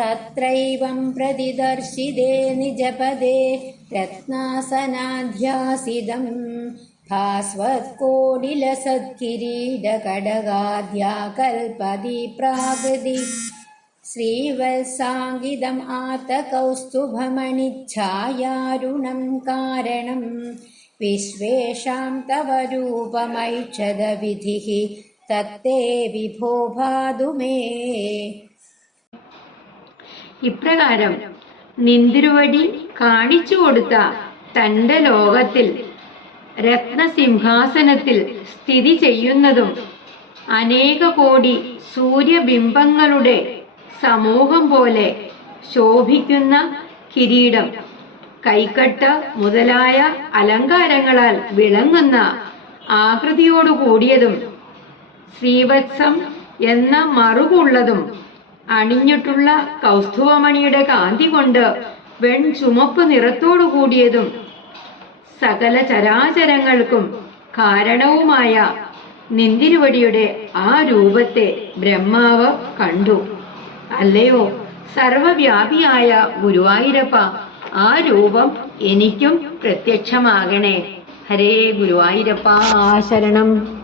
തത്രൈവം പ്രതിദർശിതേ നിജപദേ രത്നാസനാധ്യാസിതം ഭാസ്വത്കോടിലസത്കിരീടകടകാദ്യാകൽപതി പ്രാകൃതി ശ്രീവത്സാംഗിതം ആതകൗസ്തുഭമണിച്ഛായാരുണം കാരണം വിശ്വേഷാം തവ രൂപമൈക്ഷത വിധിഃ തത്തേ വിഭോ ഭാതുമേ. ഇപ്രകാരം നിന്തിരുവടി കാണിച്ചു കൊടുത്ത തന്റെ ലോകത്തിൽ രത്നസിംഹാസനത്തിൽ സ്ഥിതി ചെയ്യുന്നതും അനേക കോടി സൂര്യബിംബങ്ങളുടെ സമൂഹം പോലെ ശോഭിക്കുന്ന കിരീടം, കൈക്കട്ട് മുതലായ അലങ്കാരങ്ങളാൽ വിളങ്ങുന്ന ആകൃതിയോടുകൂടിയതും ശ്രീവത്സം എന്ന മറുകുള്ളതും അണിഞ്ഞിട്ടുള്ള കൗസ്തുഭമണിയുടെ കാന്തി കൊണ്ട് വെൺചുമപ്പ് നിറത്തോടു കൂടിയതും സകല ചരാചരങ്ങൾക്കും കാരണവുമായ നിന്തിരുവടിയുടെ ആ രൂപത്തെ ബ്രഹ്മാവ് കണ്ടു. അല്ലയോ സർവവ്യാപിയായ ഗുരുവായൂരപ്പ, ആ രൂപം എനിക്കും പ്രത്യക്ഷമാകണേ. ഹരേ ഗുരുവായൂരപ്പ ശരണം.